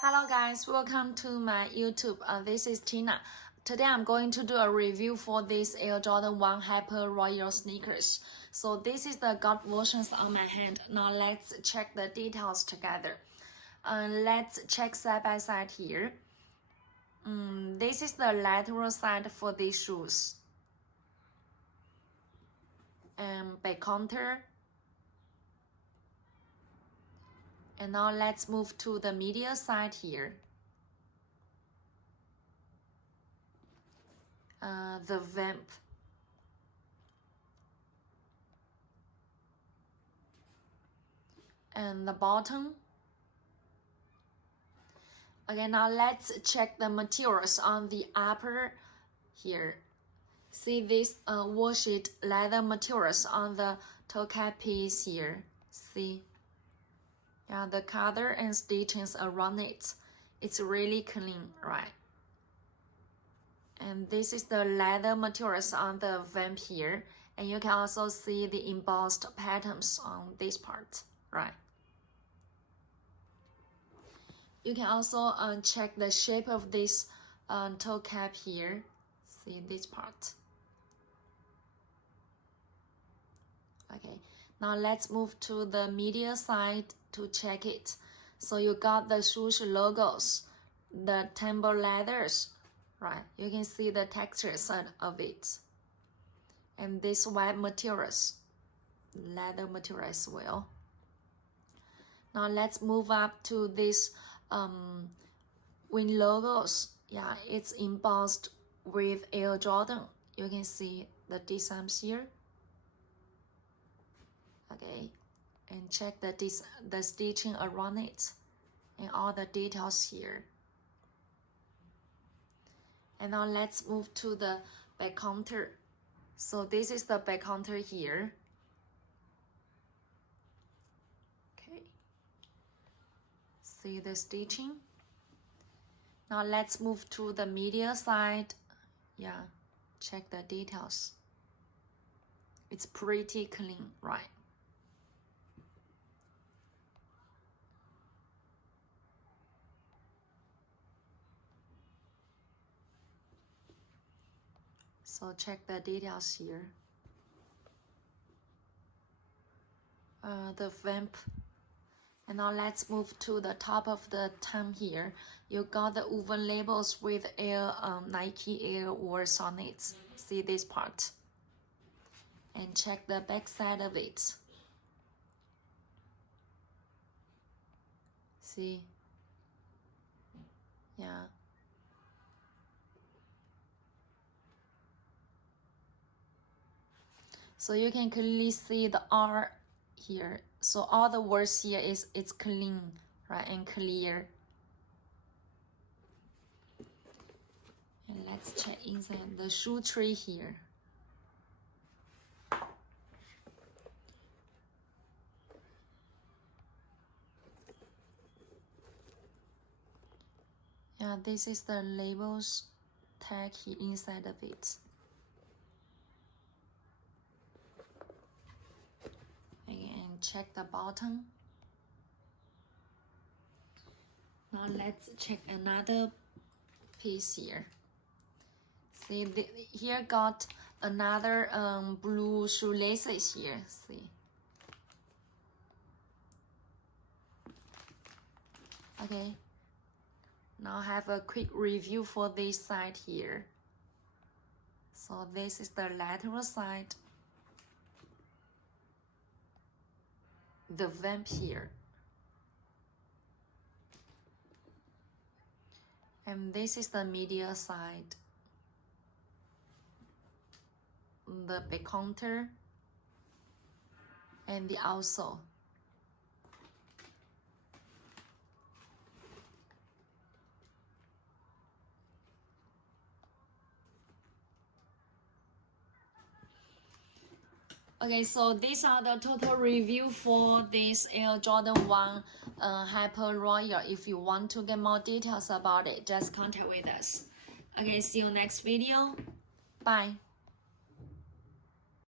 Hello guys, welcome to my YouTube. This is Tina. Today I'm going to do a review for this Air Jordan 1 Hyper Royal sneakers. So this is the God versions on my hand. Now let's check the details together. Let's check side by side here. This is the lateral side for these shoes. Back counter. And now let's move to the medial side here. The vamp. And the bottom. Okay, now let's check the materials on the upper here. See this washed leather materials on the toe cap piece here. See? Yeah, the color and stitchings around it. It's really clean, right? And this is the leather materials on the vamp here. And you can also see the embossed patterns on this part, right? You can also check the shape of this toe cap here. See this part. Okay, now let's move to the medial side to check it. So you got the swoosh logos, the timber leathers, right? You can see the texture side of it. And this white materials, leather material as well. Now let's move up to this wing logos. Yeah, it's embossed with Air Jordan. You can see the designs here. Okay, and check the stitching around it and all the details here. And now let's move to the back counter. So this is the back counter here. Okay, see the stitching. Now let's move to the medial side. Yeah, check the details. It's pretty clean, right? So check the details here. The vamp. And now let's move to the top of the tongue here. You got the woven labels with Air, Nike Air or Sonnets. See this part. And check the back side of it. See? Yeah. So you can clearly see the R here. So all the words here it's clean, right, and clear. And let's check inside the shoe tray here. Yeah, this is the labels tag here inside of it. And check the bottom. Now let's check another piece here. See, here got another blue shoelaces here. See. Okay. Now have a quick review for this side here. So this is the lateral side. The vamp here. And this is the medial side. The back counter and the outsole. Okay, so these are the total review for this Air Jordan 1 Hyper Royal. If you want to get more details about it, just contact with us. Okay, see you next video. Bye.